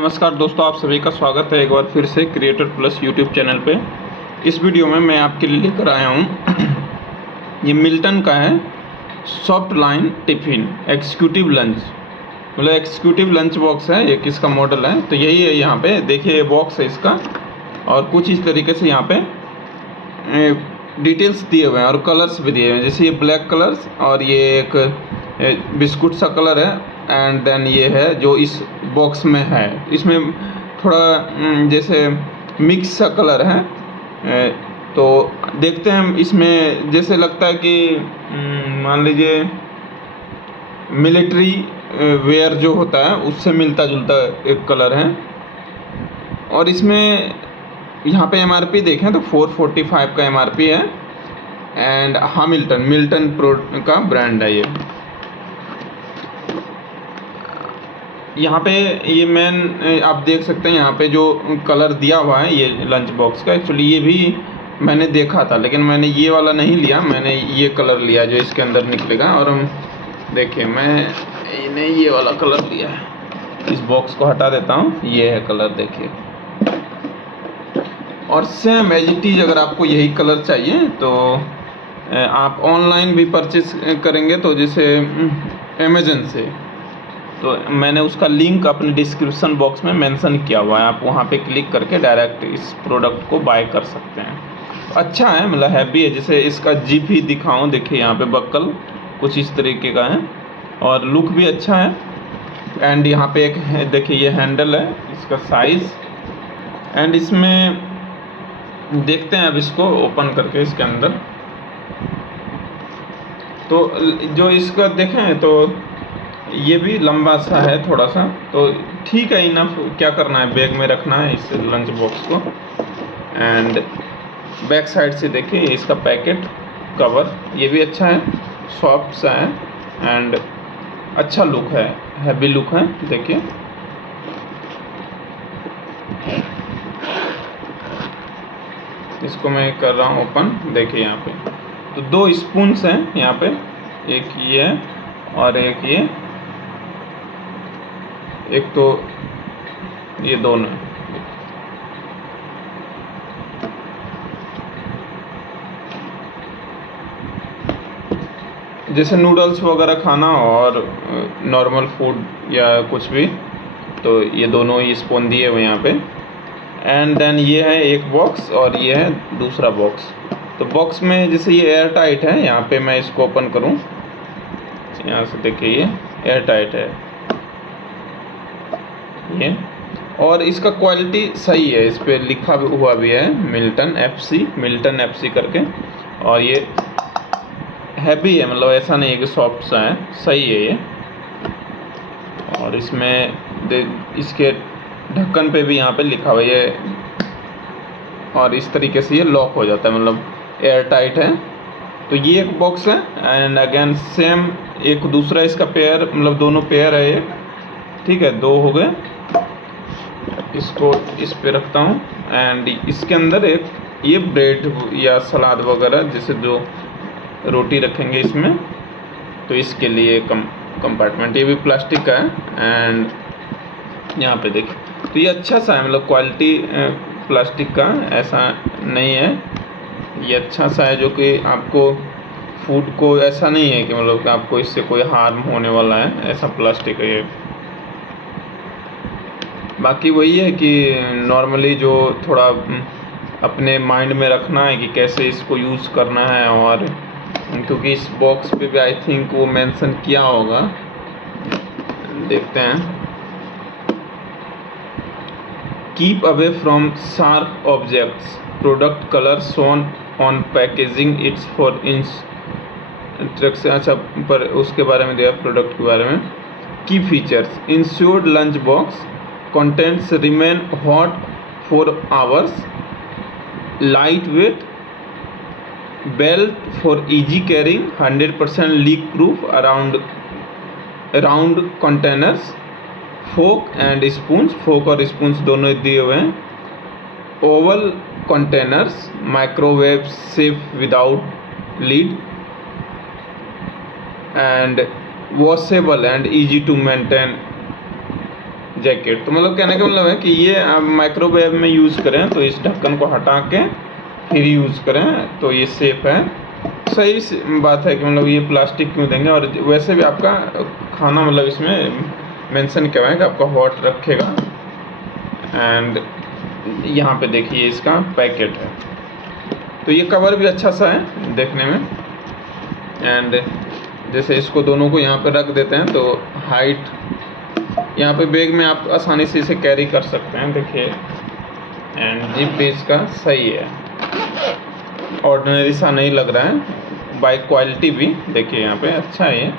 नमस्कार दोस्तों, आप सभी का स्वागत है एक बार फिर से क्रिएटर प्लस यूट्यूब चैनल पे। इस वीडियो में मैं आपके लिए लेकर आया हूँ ये मिल्टन का है soft line tiffin executive lunch, मतलब एग्जीक्यूटिव लंच बॉक्स है। एक इसका मॉडल है, तो यही है। यहाँ पे देखिए ये बॉक्स है इसका, और कुछ इस तरीके से यहाँ पे डिटेल्स दिए हुए हैं और कलर्स भी दिए हुए हैं। जैसे ये ब्लैक कलर्स और ये एक बिस्कुट सा कलर है, एंड देन ये है जो इस बॉक्स में है। इसमें थोड़ा जैसे मिक्स सा कलर है, तो देखते हैं इसमें। जैसे लगता है कि मान लीजिए मिलिट्री वेयर जो होता है उससे मिलता जुलता एक कलर है। और इसमें यहाँ पे MRP देखें तो 445 का MRP है, एंड मिल्टन प्रो का ब्रांड है ये। यहाँ पे ये मेन आप देख सकते हैं, यहाँ पे जो कलर दिया हुआ है ये लंच बॉक्स का, एक्चुअली ये भी मैंने देखा था, लेकिन मैंने ये वाला नहीं लिया, मैंने ये कलर लिया जो इसके अंदर निकलेगा। और हम देखिए मैंने ये वाला कलर लिया है। इस बॉक्स को हटा देता हूँ, ये है कलर, देखिए। और सेम एज इट इज अगर आपको यही कलर चाहिए तो आप ऑनलाइन भी परचेज करेंगे, तो जैसे अमेज़न से, तो मैंने उसका लिंक अपने डिस्क्रिप्शन बॉक्स में मेंशन किया हुआ है। आप वहाँ पे क्लिक करके डायरेक्ट इस प्रोडक्ट को बाय कर सकते हैं। अच्छा है, मतलब हैवी है। जैसे इसका जिप ही दिखाऊं, देखिए यहाँ पे बक्कल कुछ इस तरीके का है और लुक भी अच्छा है। एंड यहाँ पे एक देखिए ये हैंडल है, इसका साइज़। एंड इसमें देखते हैं अब इसको ओपन करके इसके अंदर, तो जो इसका देखें तो ये भी लंबा सा है थोड़ा सा, तो ठीक है, इनफ। क्या करना है, बैग में रखना है इस लंच बॉक्स को। एंड बैक साइड से देखिए इसका पैकेट कवर, ये भी अच्छा है, सॉफ्ट सा है एंड अच्छा लुक है, हैवी लुक है। देखिए इसको मैं कर रहा हूँ ओपन। देखिए यहाँ पे तो 2 स्पून्स हैं यहाँ पे, एक ये और एक ये, एक तो ये दोनों। जैसे नूडल्स वगैरह खाना और नॉर्मल फूड या कुछ भी, तो ये दोनों ही स्पून दिए हुए यहाँ पे। एंड देन ये है एक बॉक्स और ये है दूसरा बॉक्स। तो बॉक्स में जैसे ये एयर टाइट है, यहाँ पे मैं इसको ओपन करूँ, यहाँ से देखिए ये एयर टाइट है ये, और इसका क्वालिटी सही है। इस पर लिखा हुआ भी है मिल्टन FC करके, और ये हैवी है, मतलब ऐसा नहीं है कि सॉफ्ट सा है, सही है ये। और इसमें इसके ढक्कन पे भी यहाँ पे लिखा हुआ है ये, और इस तरीके से ये लॉक हो जाता है, मतलब एयर टाइट है। तो ये एक बॉक्स है। एंड अगेन सेम एक दूसरा इसका पेयर, मतलब दोनों पेयर है ये, ठीक है, 2 हो गए। इसको इस पे रखता हूँ, एंड इसके अंदर एक ये ब्रेड या सलाद वगैरह, जैसे जो रोटी रखेंगे इसमें, तो इसके लिए कंपार्टमेंट, ये भी प्लास्टिक का है। एंड यहाँ पे देखिए तो ये अच्छा सा है, मतलब क्वालिटी प्लास्टिक का ऐसा नहीं है, ये अच्छा सा है, जो कि आपको फूड को ऐसा नहीं है कि मतलब कि आपको इससे कोई हार्म होने वाला है, ऐसा प्लास्टिक है ये। बाकी वही है कि नॉर्मली जो थोड़ा अपने माइंड में रखना है कि कैसे इसको यूज़ करना है, और क्योंकि इस बॉक्स पे भी आई थिंक वो मेंशन किया होगा, देखते हैं। Keep away from sharp objects, product colour shown on packaging, it's for instruction. अच्छा, पर उसके बारे में दिया, प्रोडक्ट के बारे में। की features, insured lunch box contents remain hot for hours, lightweight, belt for easy carrying, 100% leak proof, round containers, fork and spoons, fork और spoons दोनों दिए हुए हैं, oval containers, microwave safe without lid, and washable and easy to maintain jacket. तो मतलब कहने का मतलब है कि ये आप माइक्रोवेव में यूज़ करें तो इस ढक्कन को हटा के फिर यूज़ करें तो ये सेफ़ है। सही बात है कि मतलब ये प्लास्टिक क्यों देंगे, और वैसे भी आपका खाना मतलब इसमें मेंशन किया हुआ है कि आपका हॉट रखेगा। एंड यहाँ पे देखिए इसका पैकेट है, तो ये कवर भी अच्छा सा है देखने में। एंड जैसे इसको दोनों को यहाँ पे रख देते हैं तो हाइट यहाँ पे बैग में आप आसानी से इसे कैरी कर सकते हैं, देखिए। एंड जिप भी इसका सही है, ऑर्डिनरी सा नहीं लग रहा है। बाइक क्वालिटी भी देखिए यहाँ पे अच्छा है ये।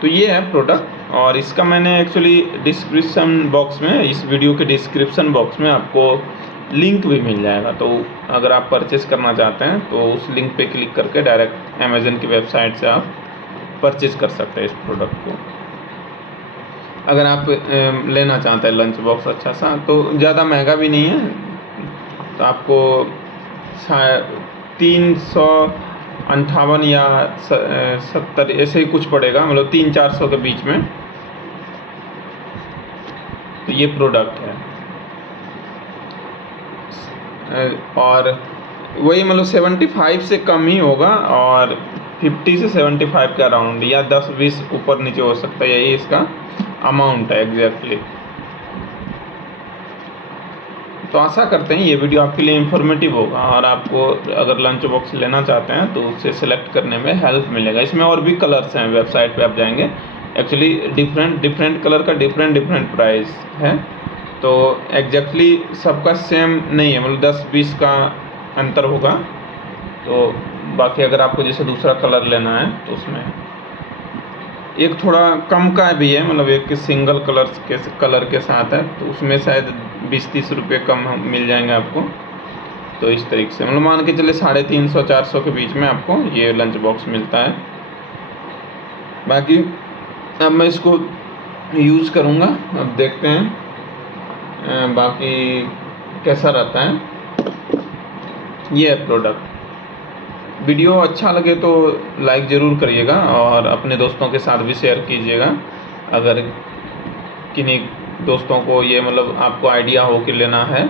तो ये है प्रोडक्ट, और इसका मैंने एक्चुअली डिस्क्रिप्शन बॉक्स में, इस वीडियो के डिस्क्रिप्शन बॉक्स में आपको लिंक भी मिल जाएगा। तो अगर आप परचेस करना चाहते हैं तो उस लिंक पे क्लिक करके डायरेक्ट अमेज़न की वेबसाइट से आप परचेस कर सकते हैं इस प्रोडक्ट को। अगर आप लेना चाहते हैं लंच बॉक्स अच्छा सा, तो ज़्यादा महंगा भी नहीं है, तो आपको 358 या 70 ऐसे ही कुछ पड़ेगा, मतलब 300-400 के बीच में। तो ये प्रोडक्ट है, और वही मतलब 75 से कम ही होगा, और 50 से 75 के अराउंड, या 10-20 ऊपर नीचे हो सकता है, यही इसका अमाउंट है एग्जैक्टली। तो आशा करते हैं ये वीडियो आपके लिए इन्फॉर्मेटिव होगा, और आपको अगर लंच बॉक्स लेना चाहते हैं तो उसे सेलेक्ट करने में हेल्प मिलेगा। इसमें और भी कलर्स हैं, वेबसाइट पे आप जाएंगे, एक्चुअली डिफरेंट कलर का डिफरेंट प्राइस है। तो एग्जैक्टली सबका सेम नहीं है, मतलब 10-20 का अंतर होगा। तो बाकी अगर आपको जैसे दूसरा कलर लेना है तो उसमें एक थोड़ा कम का भी है, मतलब एक सिंगल कलर के साथ है, तो उसमें शायद 20-30 रुपये कम मिल जाएंगे आपको। तो इस तरीके से मतलब मान के चले 350-400 के बीच में आपको ये लंच बॉक्स मिलता है। बाकी अब मैं इसको यूज़ करूँगा, अब देखते हैं बाकी कैसा रहता है। ये है प्रोडक्ट। वीडियो अच्छा लगे तो लाइक ज़रूर करिएगा, और अपने दोस्तों के साथ भी शेयर कीजिएगा। अगर किन्हीं दोस्तों को ये मतलब आपको आइडिया हो कि लेना है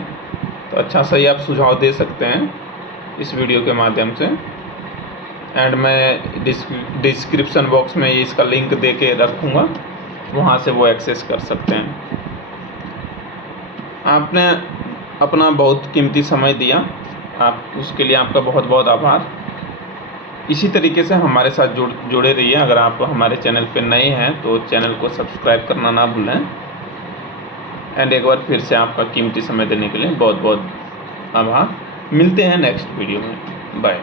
तो अच्छा सही आप सुझाव दे सकते हैं इस वीडियो के माध्यम से। एंड मैं डिस्क्रिप्शन बॉक्स में ये इसका लिंक दे के रखूँगा, वहाँ से वो एक्सेस कर सकते हैं। आपने अपना बहुत कीमती समय दिया, आप उसके लिए आपका बहुत बहुत आभार। इसी तरीके से हमारे साथ जुड़े रहिए। अगर आप हमारे चैनल पे नए हैं तो चैनल को सब्सक्राइब करना ना भूलें। एंड एक बार फिर से आपका कीमती समय देने के लिए बहुत बहुत आभार। मिलते हैं नेक्स्ट वीडियो में। बाय।